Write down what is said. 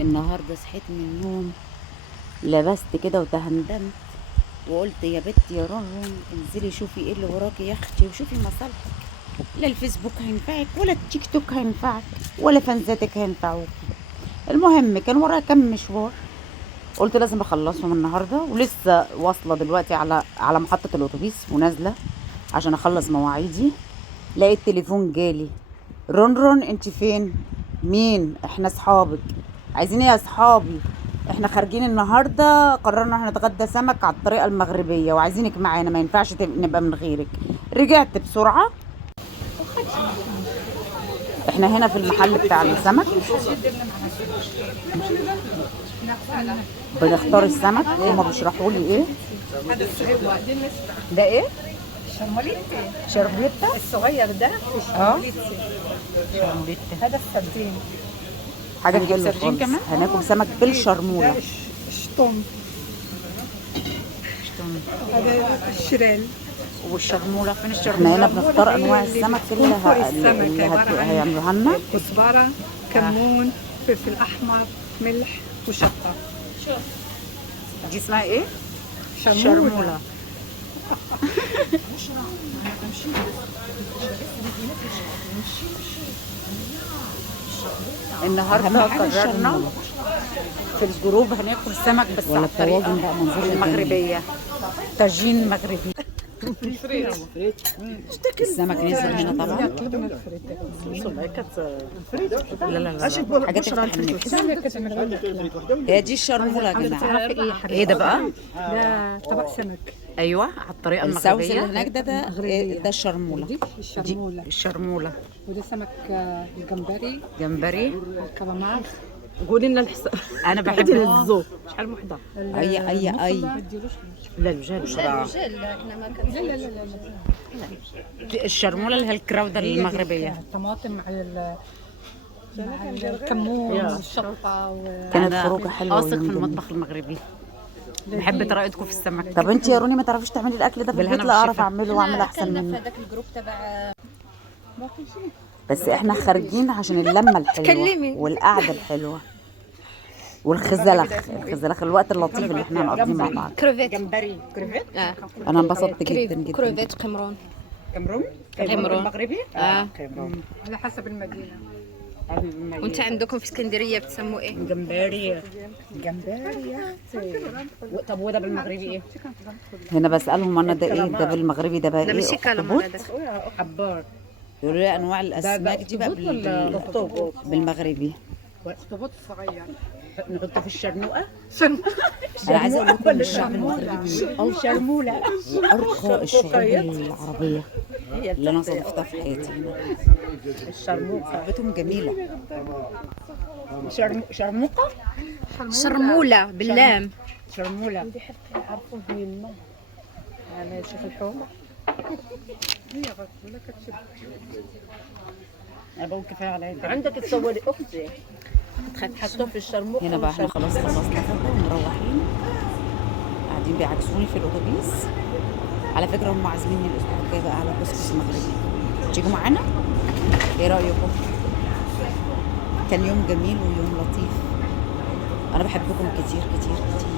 النهارده صحيت من النوم، لبست كده وتهندمت وقلت يا بت يا رون انزلي شوفي ايه اللي وراكي يا اختي وشوفي مصالحك. لا الفيسبوك هينفعك ولا التيك توك هينفعك ولا فانزاتك هينفعوك. المهم كان ورايا كام مشوار، قلت لازم اخلصهم النهارده، ولسه واصله دلوقتي على محطه الاتوبيس ونازله عشان اخلص مواعيدي. لقيت تليفون جالي: رون رون انت فين؟ مين؟ احنا اصحابك. عايزين ايه يا اصحابي؟ احنا خارجين النهارده، قررنا احنا نتغدى سمك على الطريقه المغربيه وعايزينك معانا، ما ينفعش نبقى من غيرك. رجعت بسرعه. احنا هنا في المحل بتاع السمك، بنختار السمك، هما بيشرحوا لي ايه ده. ايه شرموليتي شربيتا؟ الصغير ده شرموليتا هذا السردين. حاجه هنجيب حلوه سردين خالص. كمان؟ هناكل سمك بالشرموله. ده شطون، هذا الشريل. والشرموله فين الشرموله؟ احنا هنا بنختار انواع السمك اللي هيعملوها لنا. كزبره، كمون، فلفل احمر، ملح وشطه. دي اسمها ايه؟ شرموله. النهارده قررنا في الجروب هناكل سمك بس على الطريقه المغربيه، طاجين مغربي. السمك نزل هنا طبعا. لا لا لا، حاجات تفتح النفس. هي دي الشرموله يا جماعه. ايه ده بقى؟ ده طبق سمك. ايوه على الطريقه الصوص المغربيه. اللي هناك ده الشرموله. دي الشرموله. الشرموله وده سمك الجمبري، جمبري. الكالامار. قولي لنا الحساب. انا بحب عدي للزو شحال وحده؟ اي لا الوجال لا لا لا لا. الشرموله اللي هي الكراوده المغربيه. الطماطم مع الكمون والشطه كانت خروجه حلوه. واثق في المطبخ المغربي، بحب طريقتكم في السمك. طب انت يا روني ما تعرفيش تعملي الاكل ده في البيت؟ لا اعرف اعمله واعمل احسن منه. هذاك الجروب تبع بس احنا خارجين عشان اللمه الحلوه والقعده الحلوه والخزلخ الوقت اللطيف اللي احنا هنقضيه مع بعض. كروفيت جمبري كريفيت. انا انبسطت جدا جدا. كروفيت قمرون. كامرون مغربي. كامرون على حسب المدينه. وانت عندكم في اسكندريه بتسموه ايه؟ جمبري. طب وده بالمغربي ايه؟ هنا بسالهم انا ده ايه ده بالمغربي؟ ده بقى ده ايه؟ ماشي كلام هذا. حبار. يقولوا لي انواع الاسماك دي بقى بالمغربي. اخطبوط صغير نحطه في الشرنوقه. انا عايزه اقول لكم ان الشعب المغربي شرموله ارقى الشعوب العربيه اللي انا صادفتها في حياتي. الشرموقه صحبتهم جميله. شرموقه شرموله باللام. شرموله عرفوا من انا شوف الحومه. ابو كفايه على عندك تصوري اختي تحطوه في الشرموقه. هنا بقى احنا خلاص خلصنا فطار ومروحين، قاعدين بيعكسوني في الاتوبيس. على فكره هم عازميني الاسبوع الجاي بقى على كسكس مغربي، تيجوا معانا؟ ايه رايكم؟ كان يوم جميل ويوم لطيف. انا بحبكم كتير كتير كتير.